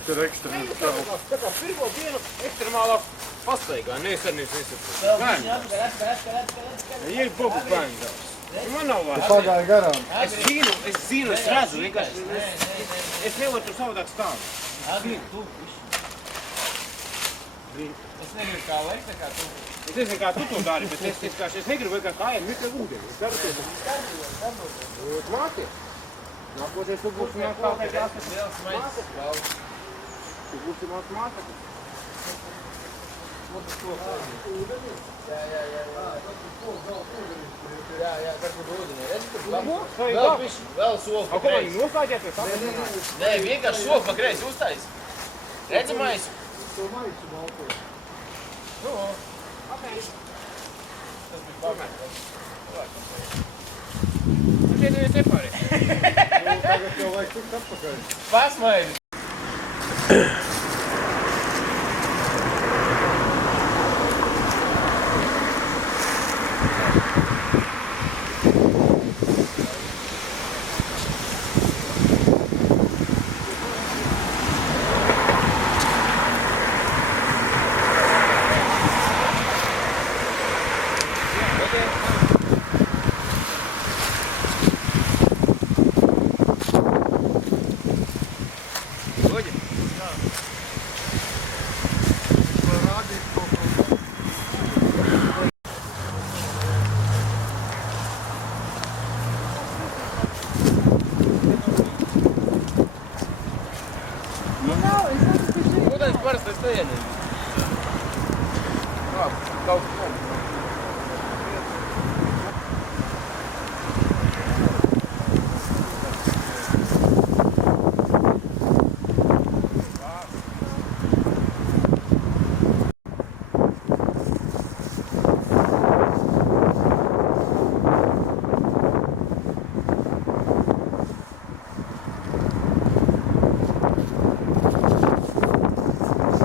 tas ir ekstrēms. Tā kā pirmo dienu ekstremālā pastaigā, neesarnīs Ieļ bogu bērni. Man nav vārds. Tu pagāji garām. Es zinu, es redzu, vienkārši. Es nevaru tur savādāk stāvēt. Es negribu kā laiks, kā tu. Es nezinu, kā tu to dari, bet es negribu vienkārši kājiem mikro ūdeni. Es daru to. Mācies. Nākoties tu būsi mākātais jāskatās. Liels maizes galvas. Tu būsi mākātais. Jā, tas būtu ūdenī. Redzi, tur labo? Vēl soli pa Ko man kreisi. noslēģēt? Nē, vienkārši soli pa kreisi uztais. Redzi maisu? To maisu balto. Nu, Ok. tas bija pamērs. Tu šeit nepārēs. Tagad jau vajag tikt atpakaļ. Pasmaidi. Parādīt to, ko... Ūdens parasti es neienīju. Kaut kā.